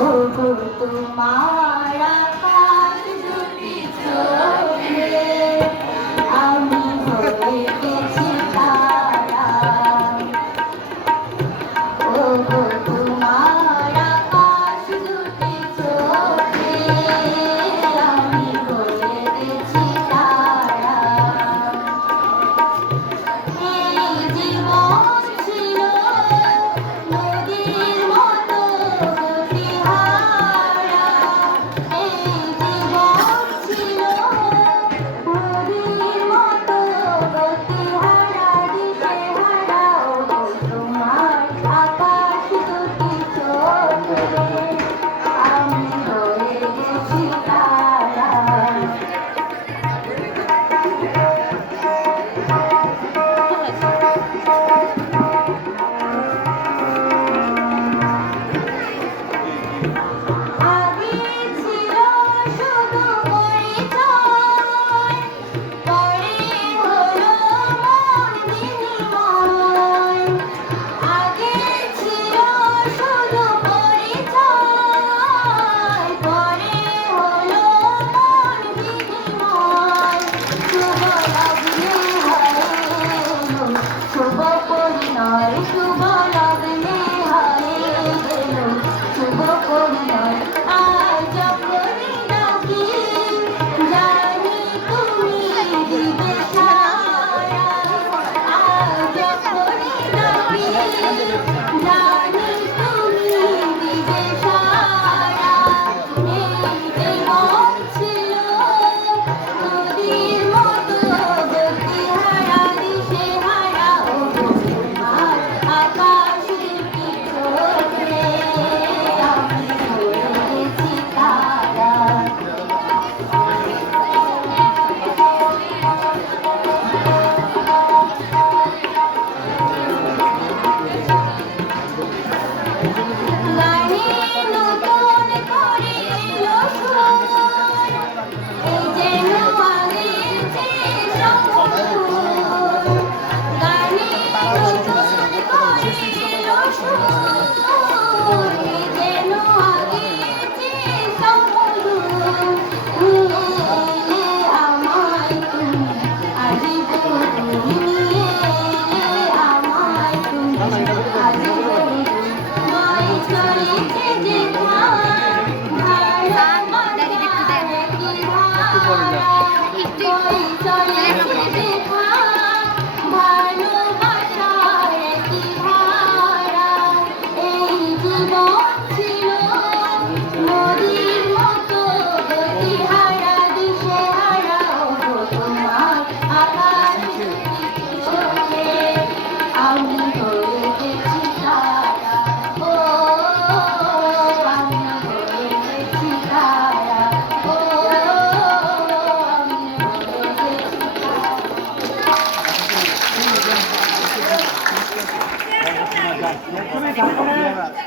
Oh. 頑張れ。